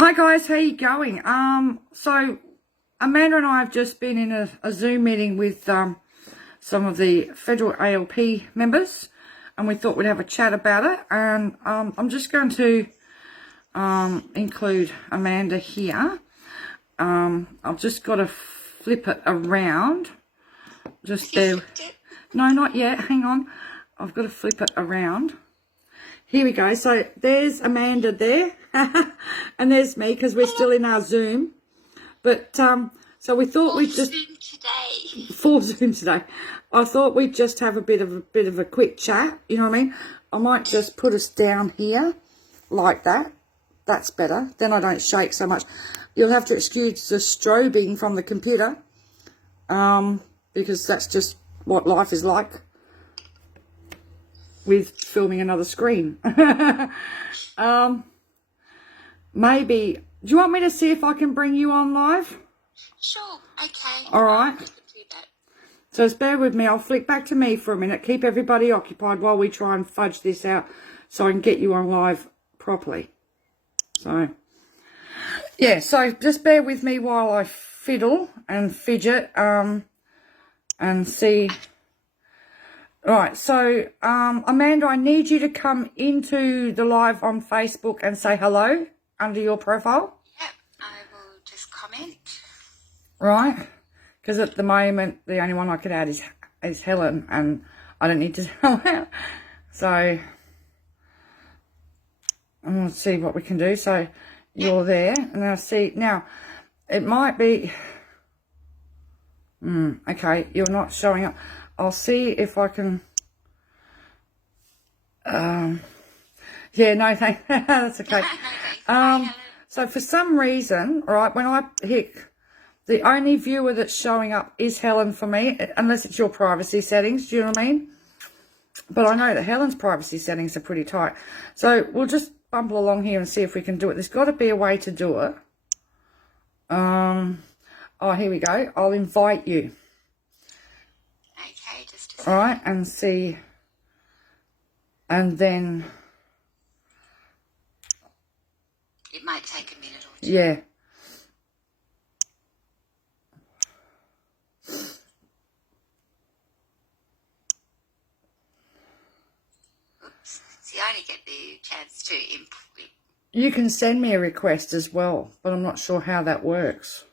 Hi guys, how you going? So Amanda and I have just been in a Zoom meeting with some of the Federal ALP members, and we thought we'd have a chat about it. And I'm just going to include Amanda here. I've just got to flip it around. Just there. No, not yet. Hang on. I've got to flip it around. Here we go. So there's Amanda there, and there's me because we're still in our Zoom. But so we thought we'd just full Zoom today. I thought we'd just have a bit of a quick chat. You know what I mean? I might just put us down here like that. That's better. Then I don't shake so much. You'll have to excuse the strobing from the computer, because that's just what life is like with filming another screen. Maybe, do you want me to see if I can bring you on live? Sure, okay. All right. So just bear with me. I'll flick back to me for a minute. Keep everybody occupied while we try and fudge this out so I can get you on live properly. So, yeah, so just bear with me while I fiddle and fidget and see. Right, so Amanda, I need you to come into the live on Facebook and say hello under your profile. Yep, I will just comment. Right, because at the moment the only one I could add is Helen, and I don't need to tell her. So I'm going to see what we can do. So you're there, and I see now. It might be. Okay, you're not showing up. I'll see if I can. Yeah, no, thank. That's okay. So for some reason, right, when I hit, the only viewer that's showing up is Helen for me, unless it's your privacy settings. Do you know what I mean? But I know that Helen's privacy settings are pretty tight. So we'll just bumble along here and see if we can do it. There's got to be a way to do it. Oh, here we go. I'll invite you. Okay, just a second. All right, and see, and then it might take a minute or two. yeah. Oops. See, I only get the chance to input. You can send me a request as well, but I'm not sure how that works.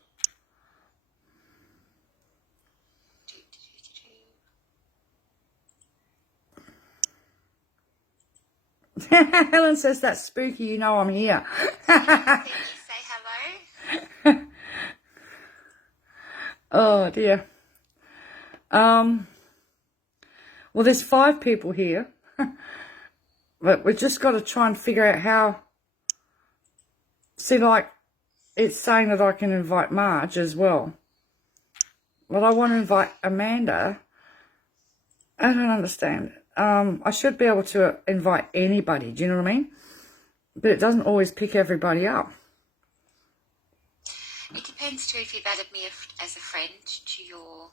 Helen says that's spooky, you know I'm here. Can you say hello? Oh dear. Well, there's 5 people here, but we've just got to try and figure out how. See, like, it's saying that I can invite Marge as well, but I want to invite Amanda. I don't understand. I should be able to invite anybody, do you know what I mean? But it doesn't always pick everybody up. It depends too if you've added me as a friend to your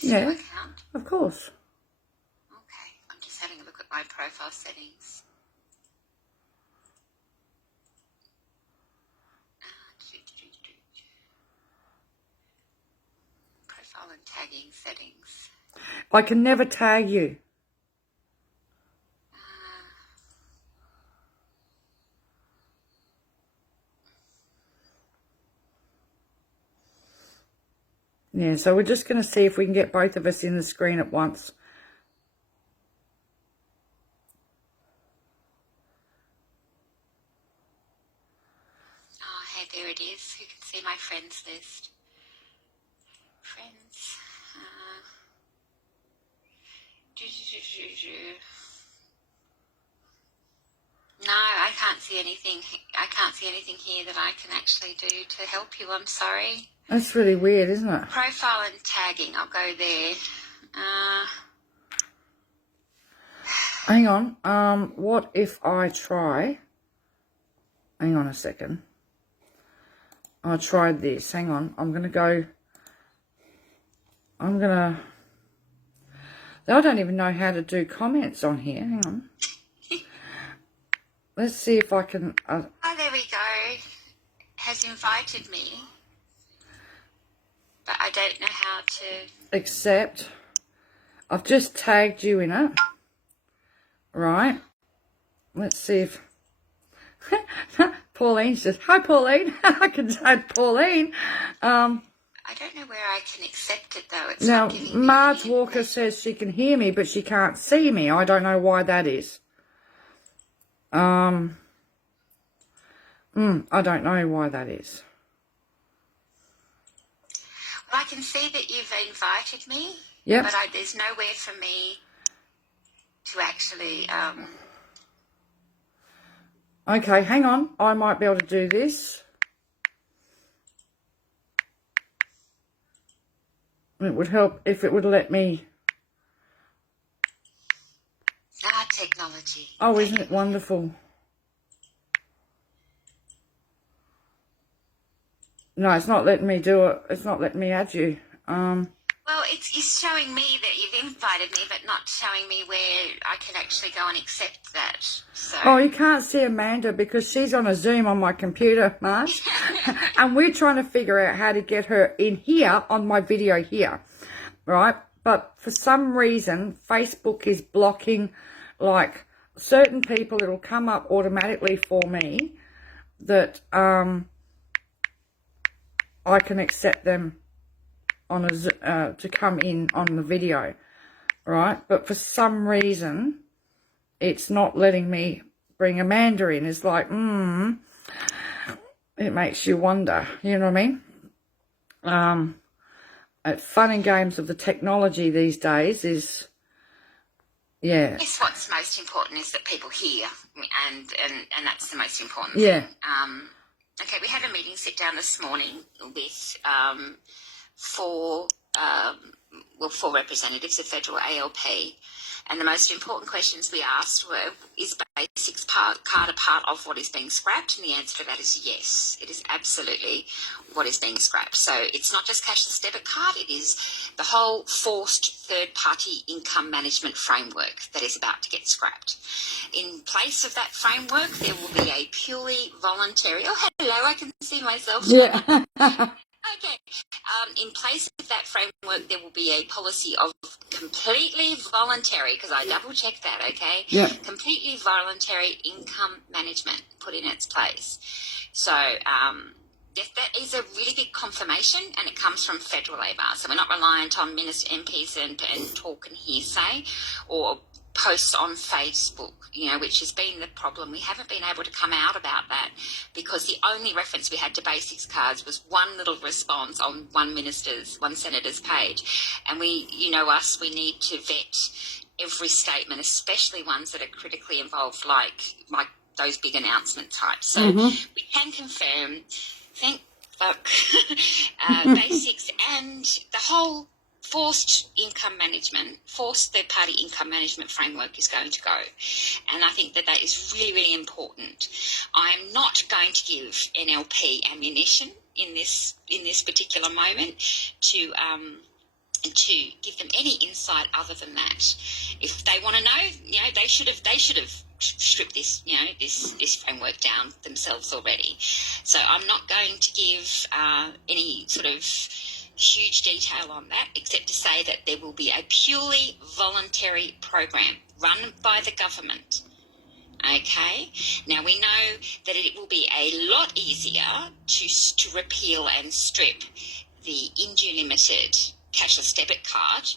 Yeah, account. of course. Okay, I'm just having a look at my profile settings. Profile and tagging settings. I can never tag you. Yeah, so we're just going to see if we can get both of us in the screen at once. Oh, hey, there it is. You can see my friends list. Friends. No, I can't see anything. I can't see anything here that I can actually do to help you. I'm sorry. That's really weird, isn't it? Profile and tagging. I'll go there. Hang on. What if I try? Hang on a second. I tried this. Hang on. I'm going to go. I don't even know how to do comments on here. Hang on. Let's see if I can. Oh, there we go. has invited me, but I don't know how to... Accept. I've just tagged you in it. Right. Let's see if... Pauline says, hi, Pauline. I can say Pauline. I don't know where I can accept it, though. It's Now, not giving me Marge any Walker says she can hear me, but she can't see me. I don't know why that is. I don't know why that is. Well, I can see that you've invited me, Yep. but there's nowhere for me to actually... Okay, hang on. I might be able to do this. It would help if it would let me... technology. Oh, isn't it wonderful? No, it's not letting me do it. It's not letting me add you. Well, it's showing me that you've invited me, but not showing me where I can actually go and accept that. So. Oh, you can't see Amanda because she's on a Zoom on my computer, Marge. And we're trying to figure out how to get her in here on my video here, right? But for some reason, Facebook is blocking, like, certain people. It'll come up automatically for me that I can accept them on a to come in on the video, right? But for some reason, it's not letting me bring Amanda in. It's like, it makes you wonder, you know what I mean? Fun and games of the technology these days is, yeah. Yes, what's most important is that people hear, and that's the most important Yeah. thing. Okay, we had a meeting sit down this morning with four representatives of Federal ALP, and the most important questions we asked were, is basics card a part of what is being scrapped? And the answer to that is yes, it is absolutely what is being scrapped. So it's not just cashless debit card, it is the whole forced third-party income management framework that is about to get scrapped. In place of that framework, there will be a purely voluntary... Oh, hello, I can see myself. Yeah. Okay. In place of that framework, there will be a policy of completely voluntary, because I double-checked that, okay? Yeah. Completely voluntary income management put in its place. So that is a really big confirmation, and it comes from Federal ALP. So we're not reliant on MPs and talk and hearsay or posts on Facebook, which has been the problem. We haven't been able to come out about that because the only reference we had to basics cards was one little response on one senator's page. And we need to vet every statement, especially ones that are critically involved, like those big announcement types. So we can confirm, thank fuck, basics and the whole forced third-party income management framework is going to go. And I think that is really, really important. I am not going to give NLP ammunition in this particular moment to give them any insight other than that. If they want to know, they should have stripped this framework down themselves already. So I'm not going to give any sort of huge detail on that, except to say that there will be a purely voluntary program run by the government. Okay, now we know that it will be a lot easier to repeal and strip the indue limited cashless debit card,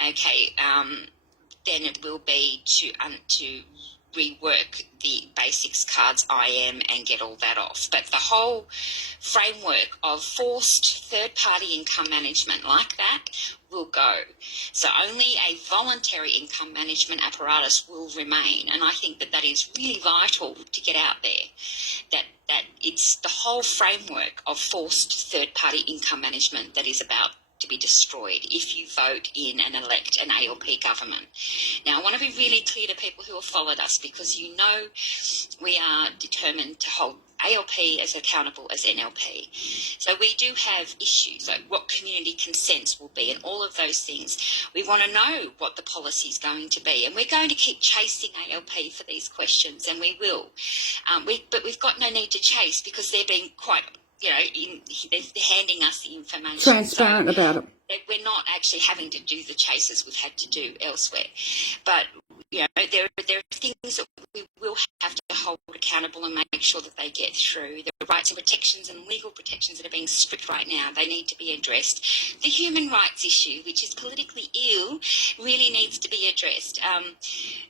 okay, than it will be to rework the basics cards IM and get all that off. But the whole framework of forced third-party income management like that will go. So only a voluntary income management apparatus will remain. And I think that is really vital to get out there, that it's the whole framework of forced third-party income management that is about to to be destroyed if you vote in and elect an ALP government. Now, I want to be really clear to people who have followed us, because you know we are determined to hold ALP as accountable as NLP. So we do have issues like what community consents will be and all of those things. We want to know what the policy is going to be, and we're going to keep chasing ALP for these questions, and we will. But we've got no need to chase, because they're being quite, they're handing us the information. Transparent about it. We're not actually having to do the chases we've had to do elsewhere. But, there are things that we will have to hold accountable and make sure that they get through. The rights and protections and legal protections that are being stripped right now, they need to be addressed. The human rights issue, which is politically ill, really needs to be addressed.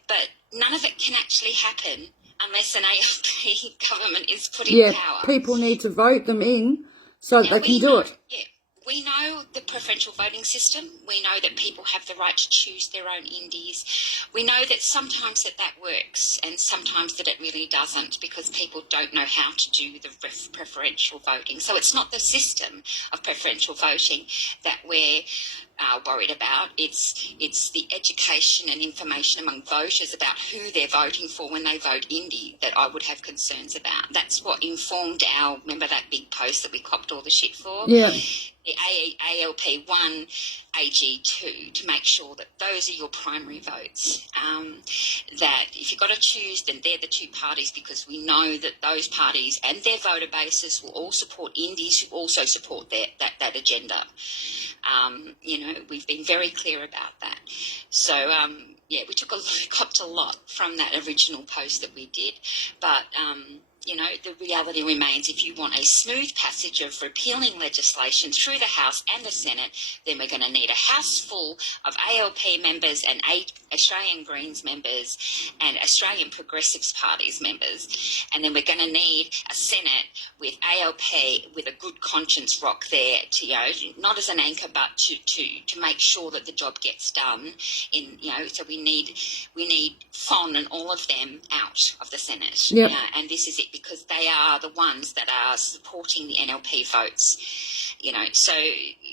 But none of it can actually happen unless an ALP government is put in power. People need to vote them in so that they can do it. Yeah. We know the preferential voting system. We know that people have the right to choose their own indies. We know that sometimes that works and sometimes that it really doesn't, because people don't know how to do the preferential voting. So it's not the system of preferential voting that we're worried about. It's the education and information among voters about who they're voting for when they vote indie that I would have concerns about. That's what informed remember that big post that we copped all the shit for? Yeah. The ALP 1, AG 2, to make sure that those are your primary votes. That if you've got to choose, then they're the two parties, because we know that those parties and their voter bases will all support indies who also support that agenda. We've been very clear about that. So, we copped a lot from that original post that we did, but the reality remains, if you want a smooth passage of repealing legislation through the House and the Senate, then we're going to need a House full of ALP members and 8 Australian Greens members and Australian Progressives Parties members. And then we're going to need a Senate with ALP with a good conscience rock there to, not as an anchor, but to make sure that the job gets done. So we need FON and all of them out of the Senate. Yep. And this is it, because they are the ones that are supporting the NLP votes. So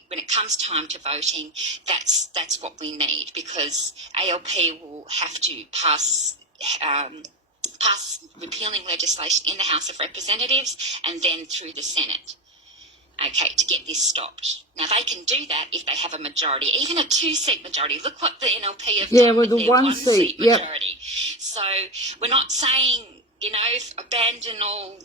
when it comes time to voting, that's what we need, because ALP will have to pass repealing legislation in the House of Representatives and then through the Senate. Okay, to get this stopped. Now, they can do that if they have a majority, even a 2-seat majority. Look what the NLP have done with with the their 1-seat majority. So we're not saying, abandon all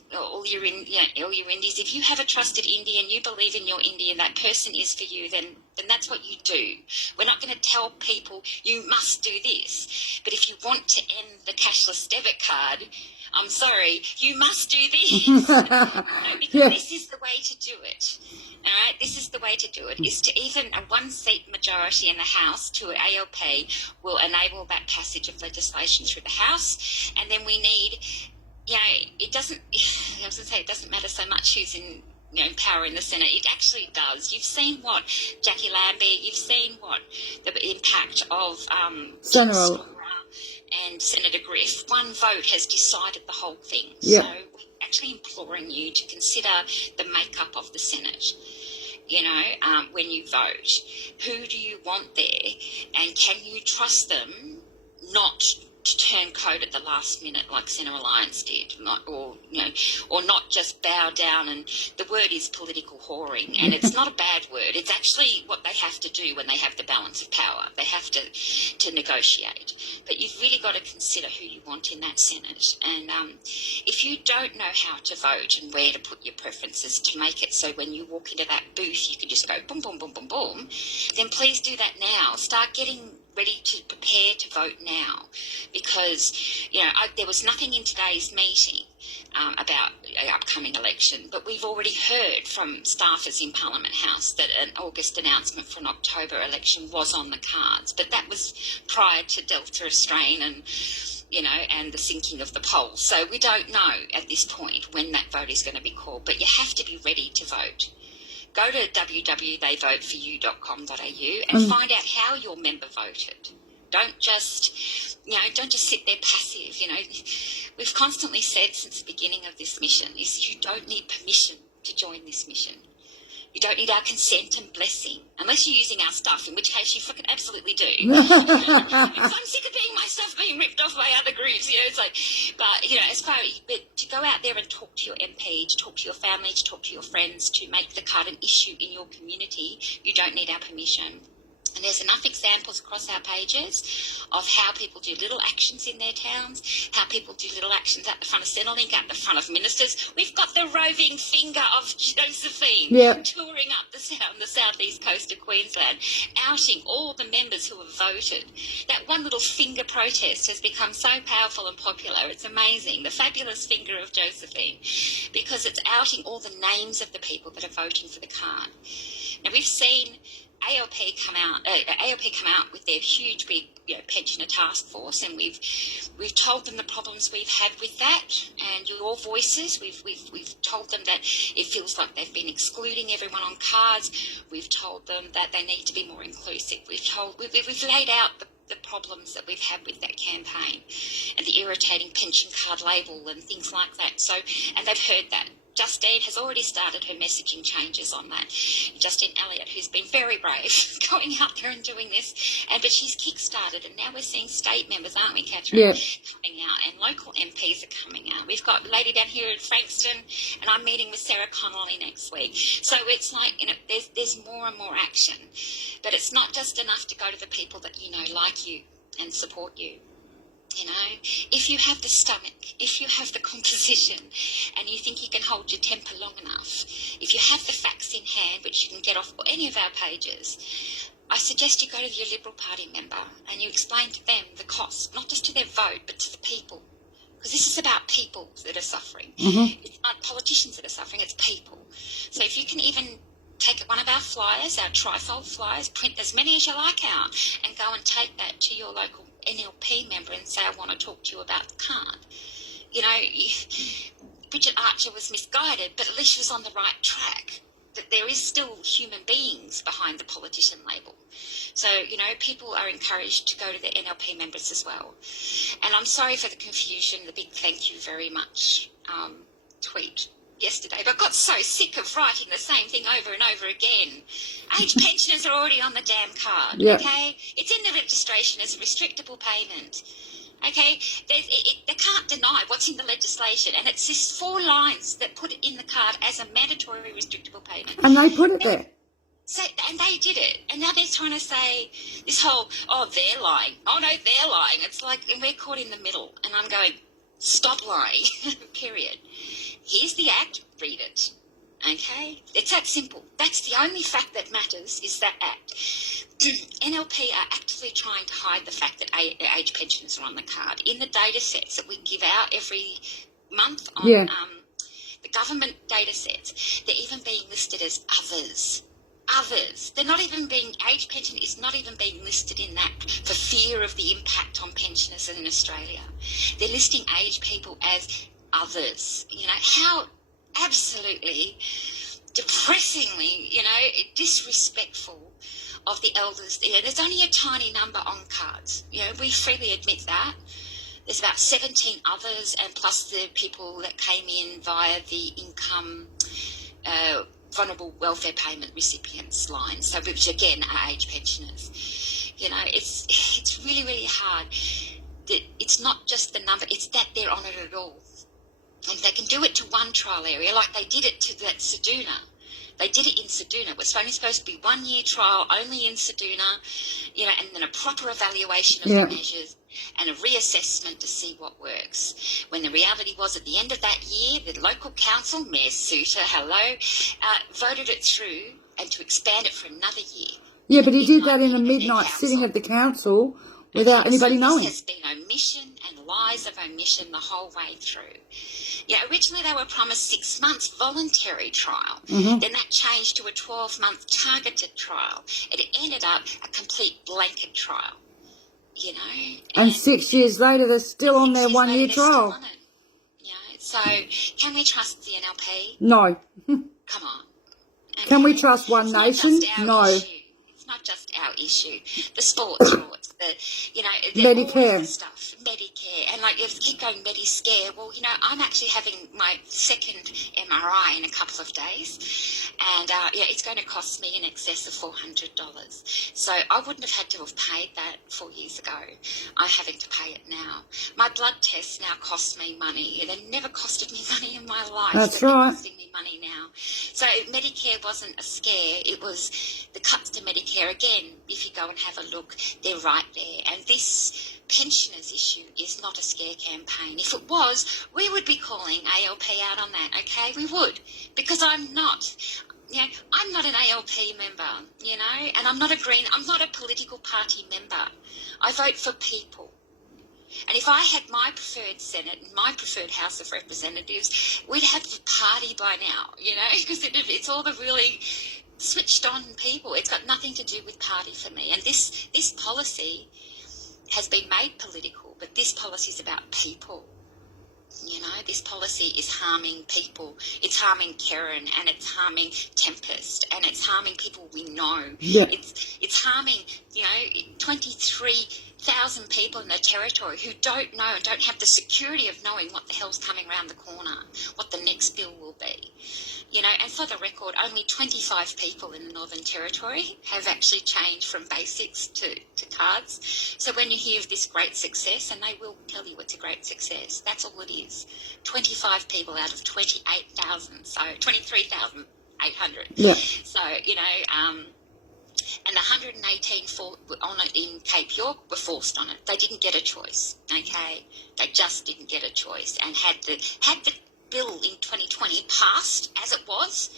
your indies. If you have a trusted indie and you believe in your indie and that person is for you, then that's what you do. We're not going to tell people you must do this. But if you want to end the cashless debit card, I'm sorry, you must do this. Because this is the way to do it. All right, this is the way to do it, is to even a 1-seat majority in the House to ALP will enable that passage of legislation through the House. And then we need, it doesn't matter so much who's in power in the Senate. It actually does. You've seen what Jackie Lambert, you've seen what the impact of Senator and Senator Griff. One vote has decided the whole thing. Yep. So we're actually imploring you to consider the makeup of the Senate. When you vote, who do you want there, and can you trust them not to turn code at the last minute like Centre Alliance did, or not just bow down? And the word is political whoring, and it's not a bad word. It's actually what they have to do when they have the balance of power. They have to negotiate. But you've really got to consider who you want in that Senate. And if you don't know how to vote and where to put your preferences to make it so when you walk into that booth you can just go boom, boom, boom, boom, boom, then please do that now. Start getting ready to prepare to vote now, because there was nothing in today's meeting about an upcoming election, but we've already heard from staffers in Parliament House that an August announcement for an October election was on the cards, but that was prior to Delta strain and the sinking of the polls. So we don't know at this point when that vote is going to be called, but you have to be ready to vote. Go to www.theyvoteforyou.com.au and find out how your member voted. Don't just sit there passive. We've constantly said since the beginning of this mission is you don't need permission to join this mission. You don't need our consent and blessing, unless you're using our stuff, in which case you fucking absolutely do. Because I'm sick of my stuff being ripped off by other groups, it's like, but, but to go out there and talk to your MP, to talk to your family, to talk to your friends, to make the card an issue in your community, you don't need our permission. And there's enough examples across our pages of how people do little actions in their towns, how people do little actions at the front of Centrelink, at the front of ministers. We've got the roving finger of Josephine touring up the southeast coast of Queensland, outing all the members who have voted. That one little finger protest has become so powerful and popular. It's amazing. The fabulous finger of Josephine, because it's outing all the names of the people that are voting for the card. Now, we've seen ALP come out with their huge big pensioner task force, and we've told them the problems we've had with that, and your voices. We've told them that it feels like they've been excluding everyone on cards. We've told them that they need to be more inclusive. We've laid out the problems that we've had with that campaign, and the irritating pension card label and things like that. So, and they've heard that. Justine has already started her messaging changes on that. Justine Elliott, who's been very brave, going out there and doing this, but she's kick-started, and now we're seeing state members, aren't we, Catherine, coming out, and local MPs are coming out. We've got a lady down here in Frankston, and I'm meeting with Sarah Connolly next week. So it's like, there's more and more action, but it's not just enough to go to the people that like you and support you. If you have the stomach, if you have the composition, and you think you can hold your temper long enough, if you have the facts in hand, which you can get off any of our pages, I suggest you go to your Liberal Party member and you explain to them the cost, not just to their vote, but to the people. Because this is about people that are suffering. It's not politicians that are suffering, it's people. So if you can even take one of our flyers, our trifold flyers, print as many as you like out, and go and take that to your local NLP member and say, I want to talk to you about the card. Bridget Archer was misguided, but at least she was on the right track. That there is still human beings behind the politician label. So, people are encouraged to go to the NLP members as well. And I'm sorry for the confusion, the big thank you very much tweet yesterday, but I got so sick of writing the same thing over and over again. Age pensioners are already on the damn card, okay? It's in the registration as a restrictable payment, okay? They can't deny what's in the legislation, and it's just 4 lines that put it in the card as a mandatory restrictable payment. And they put it there. So, and they did it, and now they're trying to say this whole, they're lying. Oh, no, they're lying. It's like, and we're caught in the middle, and I'm going, stop lying, period. Here's the act, read it, okay? It's that simple. That's the only fact that matters, is that act. NLP are actively trying to hide the fact that age pensioners are on the card. In the data sets that we give out every month on the government data sets, they're even being listed as others. They're not even being, age pension is not even being listed in that for fear of the impact on pensioners in Australia. They're listing aged people as others. How absolutely depressingly, disrespectful of the elders. There's only a tiny number on cards. We freely admit that. There's about 17 others, and plus the people that came in via the income vulnerable welfare payment recipients line, so which again are age pensioners. It's really, really hard. It's not just the number, it's that they're on it at all. And they can do it to one trial area, like they did it to that Ceduna. They did it in Ceduna. It was only supposed to be 1 year trial, only in Ceduna, and then a proper evaluation of the measures and a reassessment to see what works. When the reality was, at the end of that year, the local council, Mayor Souter, voted it through and to expand it for another year. Yeah, but he did that in a midnight sitting at the council without anybody knowing. There's been omission and lies of omission the whole way through. Originally they were promised 6 months voluntary trial. Then that changed to a 12-month targeted trial. It ended up a complete blanket trial, And 6 years later they're still on their 1 year trial. So can we trust the NLP? No. Come on. Okay. Can we trust One Nation? No. It's not just our issue. The sports rorts, Medicare. All the stuff, Medicare, and keep going Mediscare. Well, I'm actually having my second MRI in a couple of days, And yeah, it's going to cost me in excess of $400. So I wouldn't have had to have paid that 4 years ago. I'm having to pay it now. My blood tests now cost me money. They never costed me money in my life. That's but they're right. costing me money now. So Medicare wasn't a scare. It was the cuts to Medicare. Again, if you go and have a look, they're right there. And this pensioners issue is not a scare campaign. If it was, we would be calling ALP out on that, okay? We would, because I'm not. You know, I'm not an ALP member, you know, and I'm not a political party member. I vote for people. And if I had my preferred Senate and my preferred House of Representatives, we'd have the party by now, you know, because it's all the really switched on people. It's got nothing to do with party for me. And this policy has been made political, but this policy is about people. You know, this policy is harming people. It's harming Karen, and it's harming Tempest, and it's harming people we know. Yeah. It's harming, you know, 23,000 people in the territory who don't know and don't have the security of knowing what the hell's coming around the corner, what the next bill will be. You know, and for the record, only 25 people in the Northern Territory have actually changed from basics to cards. So when you hear of this great success, and they will tell you it's a great success, that's all it is. 25 people out of 28,000, so 23,800. Yeah. So, you know, and the 118 on it in Cape York were forced on it. They didn't get a choice, okay? They just didn't get a choice. And had the bill in 2020 passed as it was,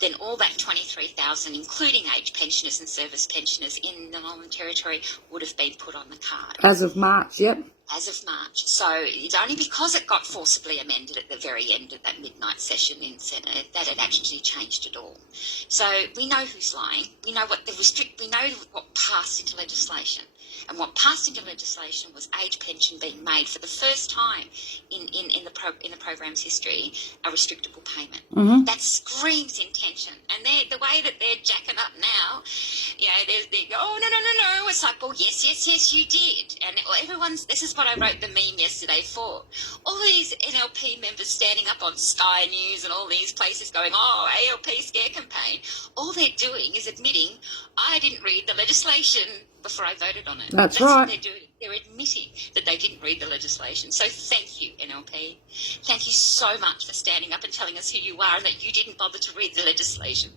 then all that 23,000, including age pensioners and service pensioners in the Northern Territory, would have been put on the card. As of March, yep. As of March. So it's only because it got forcibly amended at the very end of that midnight session in Senate that it actually changed it all. So we know who's lying. We know we know what passed into legislation. And what passed into legislation was age pension being made for the first time in the program's history a restrictable payment. Mm-hmm. That screams intention. And the way that they're jacking up now, you know, they go, oh, no. It's like, well, yes, you did. And this is what I wrote the meme yesterday for. All these NLP members standing up on Sky News and all these places going, oh, ALP scare campaign. All they're doing is admitting, I didn't read the legislation before I voted on it. That's right. What they're doing. They're admitting that they didn't read the legislation. So thank you, NLP. Thank you so much for standing up and telling us who you are and that you didn't bother to read the legislation,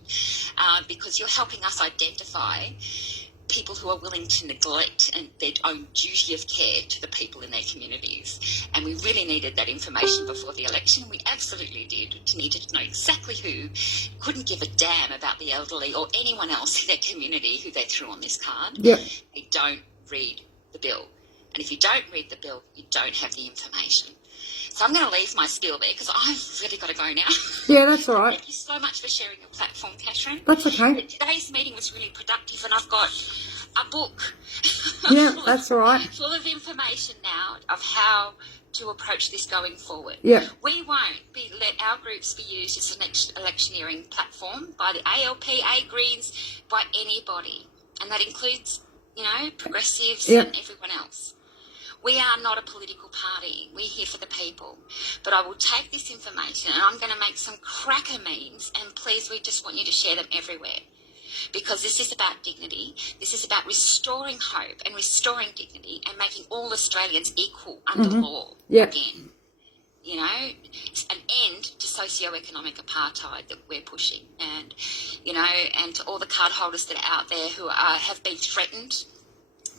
because you're helping us identify people who are willing to neglect their own duty of care to the people in their communities. And we really needed that information before the election. We absolutely needed to know exactly who couldn't give a damn about the elderly or anyone else in their community who they threw on this card. Yeah. They don't read the bill. And if you don't read the bill, you don't have the information. So I'm going to leave my spiel there because I've really got to go now. Yeah, that's all right. Thank you so much for sharing your platform, Catherine. That's okay. Today's meeting was really productive, and I've got a book. Yeah, that's all right. Full of information now of how to approach this going forward. Yeah. We won't let our groups be used as an electioneering platform by the ALP, Greens, by anybody. And that includes, you know, progressives and everyone else. We are not a political party. We're here for the people. But I will take this information and I'm going to make some cracker memes, and please, we just want you to share them everywhere. Because this is about dignity. This is about restoring hope and restoring dignity and making all Australians equal under law again. You know, an end to socio-economic apartheid that we're pushing. And, you know, and to all the card holders that are out there who have been threatened,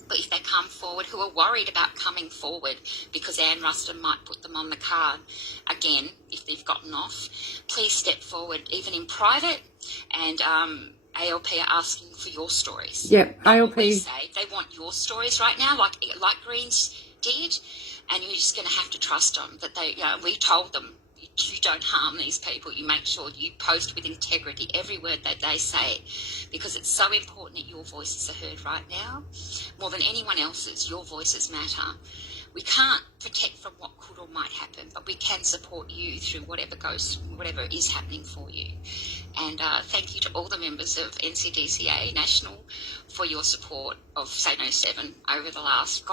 but if they come forward, who are worried about coming forward because Anne Ruston might put them on the card again if they've gotten off, please step forward, even in private, and ALP are asking for your stories. Yep, ALP. We say they want your stories right now, like Greens did, and you're just going to have to trust them that they. You know, we told them you don't harm these people. You make sure you post with integrity every word that they say, because it's so important that your voices are heard right now, more than anyone else's. Your voices matter. We can't protect from what could or might happen, but we can support you through whatever is happening for you. And thank you to all the members of NCDCA National for your support of SN7 over the last,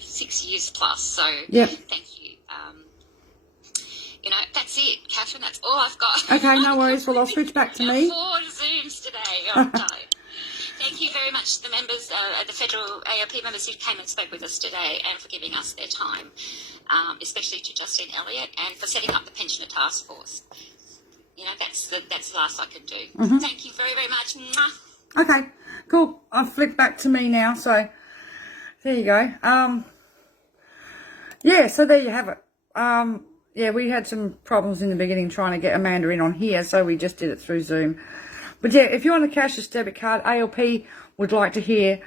6 years plus. So thank you. You know, that's it, Catherine. That's all I've got. Okay, no worries. Well, I'll switch back to me. 4 Zooms today. Oh, no. Thank you very much to the members, the Federal ALP members who came and spoke with us today, and for giving us their time, especially to Justine Elliott, and for setting up the Pensioner Task Force. You know, that's the last I could do. Thank you very, very much. Mwah. Okay, cool. I'll flip back to me now. So there you go. Yeah, so there you have it. Yeah, we had some problems in the beginning trying to get Amanda in on here, so we just did it through Zoom. But yeah, if you're on the Cashless Debit Card, ALP would like to hear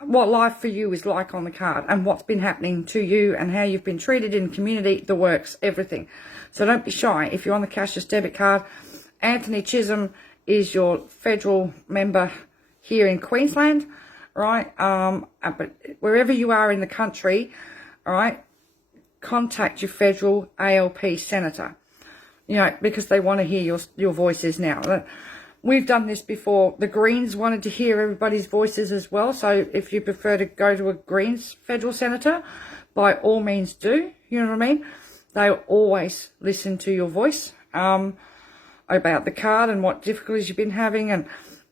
what life for you is like on the card and what's been happening to you and how you've been treated in the community, the works, everything. So don't be shy. If you're on the Cashless Debit Card, Anthony Chisholm is your federal member here in Queensland, right? But wherever you are in the country, all right, contact your federal ALP senator, you know, because they want to hear your voices now. We've done this before. The Greens wanted to hear everybody's voices as well. So if you prefer to go to a Greens federal senator, by all means do. You know what I mean? They always listen to your voice about the card and what difficulties you've been having.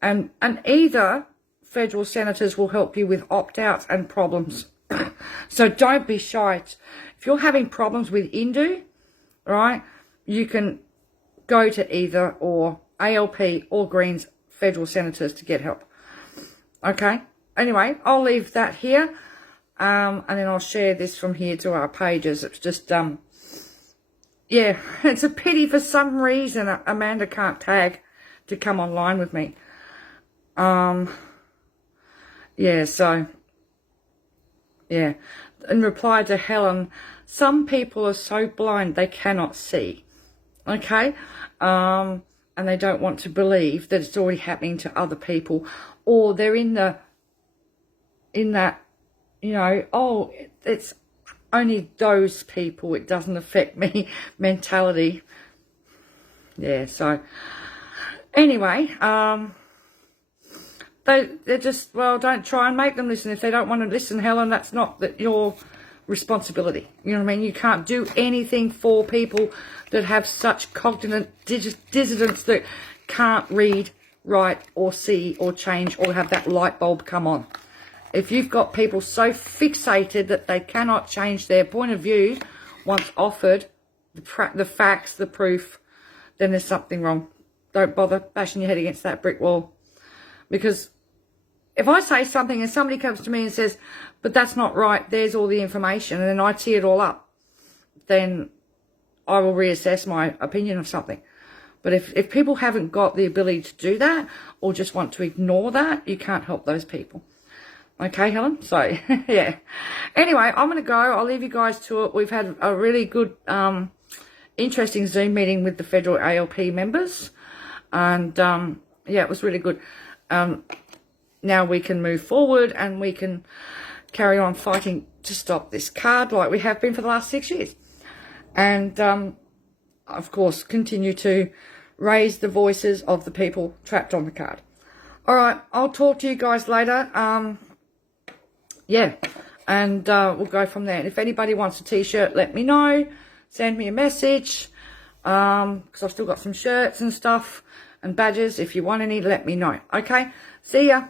And either federal senators will help you with opt-outs and problems. So don't be shy. If you're having problems with Indu, right, you can go to either or ALP or Greens federal senators to get help. Okay. Anyway, I'll leave that here. And then I'll share this from here to our pages. It's just, yeah, it's a pity for some reason Amanda can't tag to come online with me. Yeah, so, yeah. In reply to Helen, some people are so blind they cannot see. Okay? And they don't want to believe that it's already happening to other people, or they're in that, you know, oh, it's only those people, it doesn't affect me mentality. Yeah, so anyway, they're just, well, don't try and make them listen. If they don't want to listen, Helen, that's not your responsibility. You know what I mean? You can't do anything for people that have such cognitive dissonance that can't read, write, or see, or change, or have that light bulb come on. If you've got people so fixated that they cannot change their point of view once offered the facts, the proof, then there's something wrong. Don't bother bashing your head against that brick wall. Because if I say something and somebody comes to me and says, but that's not right, there's all the information, and then I tee it all up, then I will reassess my opinion of something. But if people haven't got the ability to do that, or just want to ignore that, you can't help those people. Okay, Helen? So, yeah. Anyway, I'm going to go. I'll leave you guys to it. We've had a really good, interesting Zoom meeting with the Federal ALP members. And, yeah, it was really good. Now we can move forward and we can carry on fighting to stop this card like we have been for the last 6 years. And, of course, continue to raise the voices of the people trapped on the card. All right, I'll talk to you guys later. Yeah, and we'll go from there. And if anybody wants a t-shirt, let me know. Send me a message, because I've still got some shirts and stuff and badges. If you want any, let me know. Okay, see ya.